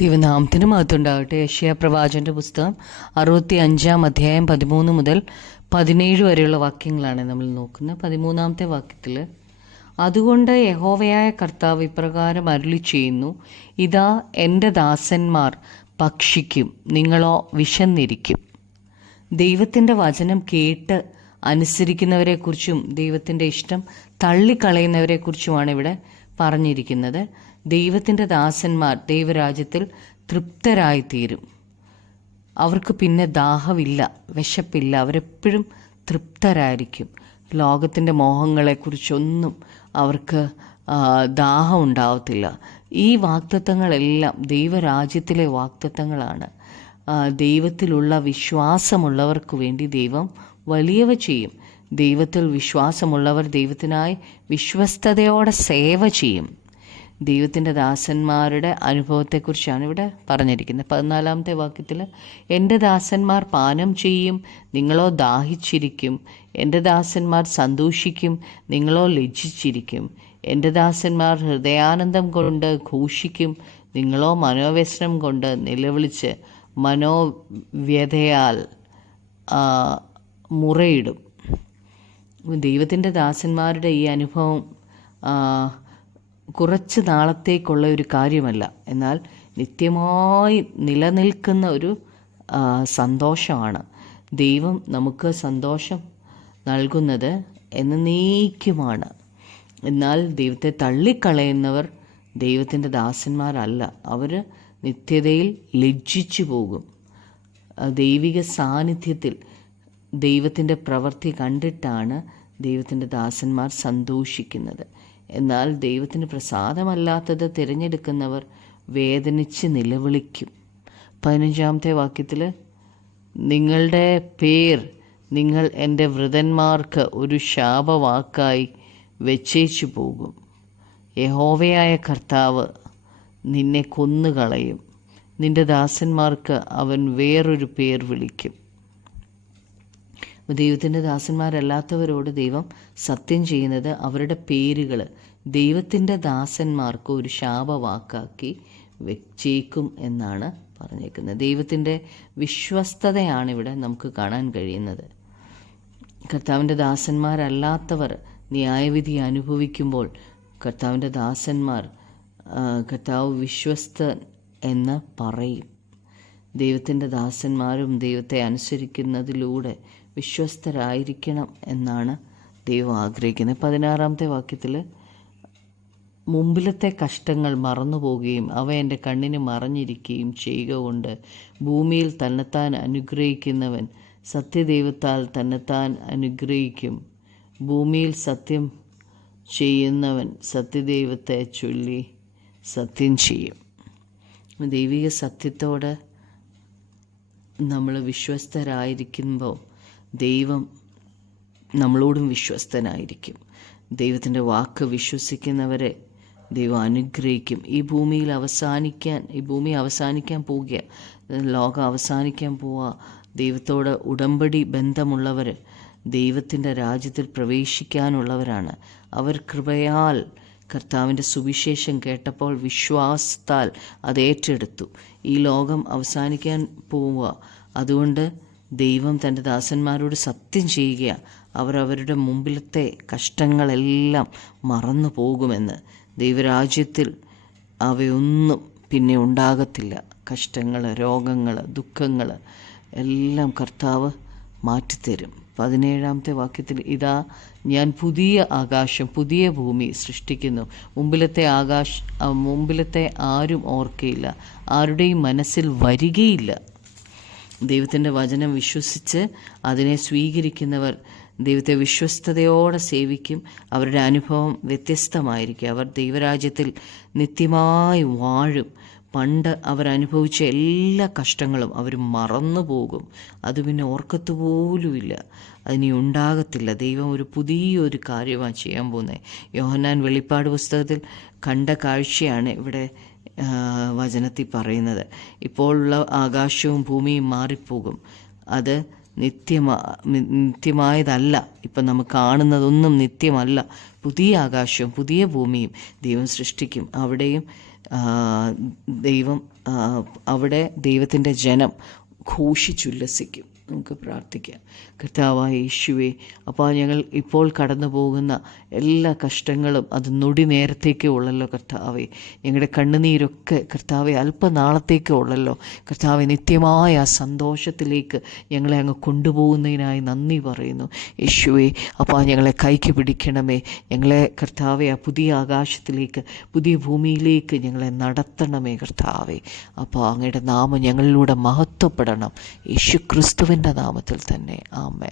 ദൈവനാമത്തിന് മഹത്വമുണ്ടാകട്ടെ. യെശയ്യാ പ്രവാചകന്റെ പുസ്തകം 65 അധ്യായം 13 മുതൽ 17 വരെയുള്ള വാക്യങ്ങളാണ് നമ്മൾ നോക്കുന്നത്. 13-ാമത്തെ വാക്യത്തിൽ, അതുകൊണ്ട് യഹോവയായ കർത്താവ് ഇപ്രകാരം അരുളി ചെയ്യുന്നു, ഇതാ എൻ്റെ ദാസന്മാർ ഭക്ഷിക്കും, നിങ്ങളോ വിശന്നിരിക്കും. ദൈവത്തിൻ്റെ വചനം കേട്ട് അനുസരിക്കുന്നവരെക്കുറിച്ചും ദൈവത്തിൻ്റെ ഇഷ്ടം തള്ളിക്കളയുന്നവരെക്കുറിച്ചുമാണ് ഇവിടെ പറഞ്ഞിരിക്കുന്നത്. ദൈവത്തിൻ്റെ ദാസന്മാർ ദൈവരാജ്യത്തിൽ തൃപ്തരായിത്തീരും. അവർക്ക് പിന്നെ ദാഹമില്ല, വിശപ്പില്ല, അവരെപ്പോഴും തൃപ്തരായിരിക്കും. ലോകത്തിൻ്റെ മോഹങ്ങളെക്കുറിച്ചൊന്നും അവർക്ക് ദാഹം ഉണ്ടാവത്തില്ല. ഈ വാഗ്ദത്തങ്ങളെല്ലാം ദൈവരാജ്യത്തിലെ വാഗ്ദത്തങ്ങളാണ്. ദൈവത്തിലുള്ള വിശ്വാസമുള്ളവർക്ക് വേണ്ടി ദൈവം വലിയവ ചെയ്യും. ദൈവത്തിൽ വിശ്വാസമുള്ളവർ ദൈവത്തിനായി വിശ്വസ്തയോടെ സേവ ചെയ്യും. ദൈവത്തിൻ്റെ ദാസന്മാരുടെ അനുഭവത്തെക്കുറിച്ചാണ് ഇവിടെ പറഞ്ഞിരിക്കുന്നത്. 14-ാമത്തെ വാക്യത്തിൽ, എൻ്റെ ദാസന്മാർ പാനം ചെയ്യും, നിങ്ങളോ ദാഹിച്ചിരിക്കും. എൻ്റെ ദാസന്മാർ സന്തോഷിക്കും, നിങ്ങളോ ലജ്ജിച്ചിരിക്കും. എൻ്റെ ദാസന്മാർ ഹൃദയാനന്ദം കൊണ്ട് ഘോഷിക്കും, നിങ്ങളോ മനോവ്യസനം കൊണ്ട് നിലവിളിച്ച് മനോവ്യഥയാൽ മുറയിടും. ദൈവത്തിൻ്റെ ദാസന്മാരുടെ ഈ അനുഭവം കുറച്ച് നാളത്തേക്കുള്ള ഒരു കാര്യമല്ല, എന്നാൽ നിത്യമായി നിലനിൽക്കുന്ന ഒരു സന്തോഷമാണ്. ദൈവം നമുക്ക് സന്തോഷം നൽകുന്നത് എന്നേക്കുമാണ്. എന്നാൽ ദൈവത്തെ തള്ളിക്കളയുന്നവർ ദൈവത്തിൻ്റെ ദാസന്മാരല്ല. അവർ നിത്യതയിൽ ലജ്ജിച്ചു പോകും. ദൈവിക സാന്നിധ്യത്തിൽ ദൈവത്തിൻ്റെ പ്രവൃത്തി കണ്ടിട്ടാണ് ദൈവത്തിൻ്റെ ദാസന്മാർ സന്തോഷിക്കുന്നത്. എന്നാൽ ദൈവത്തിന് പ്രസാദമല്ലാത്തത് തിരഞ്ഞെടുക്കുന്നവർ വേദനിച്ച് നിലവിളിക്കും. 15-ാമത്തെ വാക്യത്തിൽ, നിങ്ങളുടെ പേർ നിങ്ങൾ എൻ്റെ വൃതന്മാർക്ക് ഒരു ശാപവാക്കായി വെച്ചേച്ചു പോകും. യഹോവയായ കർത്താവ് നിന്നെ കൊന്നുകളയും, നിന്റെ ദാസന്മാർക്ക് അവൻ വേറൊരു പേർ വിളിക്കും. ദൈവത്തിൻ്റെ ദാസന്മാരല്ലാത്തവരോട് ദൈവം സത്യം ചെയ്യുന്നത് അവരുടെ പേരുകൾ ദൈവത്തിൻ്റെ ദാസന്മാർക്ക് ഒരു ശാപവാക്കാക്കി വെച്ചേക്കും എന്നാണ് പറഞ്ഞേക്കുന്നത്. ദൈവത്തിൻ്റെ വിശ്വസ്തതയാണ് ഇവിടെ നമുക്ക് കാണാൻ കഴിയുന്നത്. കർത്താവിൻ്റെ ദാസന്മാരല്ലാത്തവർ ന്യായവിധി അനുഭവിക്കുമ്പോൾ കർത്താവിൻ്റെ ദാസന്മാർ കർത്താവ് വിശ്വസ്തൻ എന്ന് പറയും. ദൈവത്തിൻ്റെ ദാസന്മാരും ദൈവത്തെ അനുസരിക്കുന്നതിലൂടെ വിശ്വസ്തരായിരിക്കണം എന്നാണ് ദൈവം ആഗ്രഹിക്കുന്നത്. 16-ാമത്തെ വാക്യത്തിൽ, മുമ്പിലത്തെ കഷ്ടങ്ങൾ മറന്നു പോവുകയും അവ എൻ്റെ കണ്ണിന് മറഞ്ഞിരിക്കുകയും ചെയ്യുക കൊണ്ട് ഭൂമിയിൽ തന്നെത്താൻ അനുഗ്രഹിക്കുന്നവൻ സത്യദൈവത്താൽ തന്നെത്താൻ അനുഗ്രഹിക്കും. ഭൂമിയിൽ സത്യം ചെയ്യുന്നവൻ സത്യദൈവത്തെ ചൊല്ലി സത്യം ചെയ്യും. ദൈവിക സത്യത്തോട് നമ്മൾ വിശ്വസ്തരായിരിക്കുമ്പോൾ ദൈവം നമ്മളോടും വിശ്വസ്തനായിരിക്കും. ദൈവത്തിൻ്റെ വാക്ക് വിശ്വസിക്കുന്നവരെ ദൈവം അനുഗ്രഹിക്കും. ഈ ഭൂമി അവസാനിക്കാൻ പോവുക, ലോകം അവസാനിക്കാൻ പോവുക. ദൈവത്തോട് ഉടമ്പടി ബന്ധമുള്ളവർ ദൈവത്തിൻ്റെ രാജ്യത്തിൽ പ്രവേശിക്കാനുള്ളവരാണ്. അവർ കൃപയാൽ കർത്താവിൻ്റെ സുവിശേഷം കേട്ടപ്പോൾ വിശ്വാസത്താൽ അത് ഏറ്റെടുത്തു. ഈ ലോകം അവസാനിക്കാൻ പോവുക, അതുകൊണ്ട് ദൈവം തൻ്റെ ദാസന്മാരോട് സത്യം ചെയ്യുക, അവരവരുടെ മുമ്പിലത്തെ കഷ്ടങ്ങളെല്ലാം മറന്നു പോകുമെന്ന്. ദൈവരാജ്യത്തിൽ അവയൊന്നും പിന്നെ ഉണ്ടാകത്തില്ല. കഷ്ടങ്ങൾ, രോഗങ്ങൾ, ദുഃഖങ്ങൾ എല്ലാം കർത്താവ് മാറ്റിത്തരും. 17-ാമത്തെ വാക്യത്തിൽ, ഇതാ ഞാൻ പുതിയ ആകാശം പുതിയ ഭൂമി സൃഷ്ടിക്കുന്നു. മുമ്പിലത്തെ ആരും ഓർക്കയില്ല, ആരുടെയും മനസ്സിൽ വരികയില്ല. ദൈവത്തിൻ്റെ വചനം വിശ്വസിച്ച് അതിനെ സ്വീകരിക്കുന്നവർ ദൈവത്തെ വിശ്വസ്തയോടെ സേവിക്കും. അവരുടെ അനുഭവം വ്യത്യസ്തമായിരിക്കും. അവർ ദൈവരാജ്യത്തിൽ നിത്യമായി വാഴും. പണ്ട് അവരനുഭവിച്ച എല്ലാ കഷ്ടങ്ങളും അവർ മറന്നു പോകും. അത് പിന്നെ ഓർക്കത്തുപോലുമില്ല, അതിനി ഉണ്ടാകത്തില്ല. ദൈവം ഒരു പുതിയൊരു കാര്യമാണ് ചെയ്യാൻ പോകുന്നത്. യോഹന്നാൻ വെളിപ്പാട് പുസ്തകത്തിൽ കണ്ട കാഴ്ചയാണ് ഇവിടെ വചനത്തിൽ പറയുന്നത്. ഇപ്പോഴുള്ള ആകാശവും ഭൂമിയും മാറിപ്പോകും. അത് നിത്യമായതല്ല. ഇപ്പം നമുക്ക് കാണുന്നതൊന്നും നിത്യമല്ല. പുതിയ ആകാശവും പുതിയ ഭൂമിയും ദൈവം സൃഷ്ടിക്കും. അവിടെയും ദൈവം അവിടെ ദൈവത്തിൻ്റെ ജനം ഘോഷിച്ചുല്ലസിക്കും. നമുക്ക് പ്രാർത്ഥിക്കാം. കർത്താവായ യേശുവേ, അപ്പോൾ ഞങ്ങൾ ഇപ്പോൾ കടന്നു പോകുന്ന എല്ലാ കഷ്ടങ്ങളും അത് നൊടി നേരത്തേക്കേ ഉള്ളല്ലോ കർത്താവേ. ഞങ്ങളുടെ കണ്ണുനീരൊക്കെ കർത്താവെ അല്പനാളത്തേക്കേ ഉള്ളല്ലോ കർത്താവെ. നിത്യമായ ആ സന്തോഷത്തിലേക്ക് ഞങ്ങളെ അങ്ങ് കൊണ്ടുപോകുന്നതിനായി നന്ദി പറയുന്നു യേശുവേ. അപ്പോൾ ഞങ്ങളെ കൈക്ക് പിടിക്കണമേ. ഞങ്ങളെ കർത്താവെ ആ പുതിയ ആകാശത്തിലേക്ക്, പുതിയ ഭൂമിയിലേക്ക് ഞങ്ങളെ നടത്തണമേ കർത്താവെ. അപ്പോൾ അങ്ങയുടെ നാമം ഞങ്ങളിലൂടെ മഹത്വപ്പെടണം യേശു ക്രിസ്തുവിൻ്റെ നാമത്തിൽ തന്നെ. ആമേൻ.